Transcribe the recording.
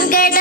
Angela.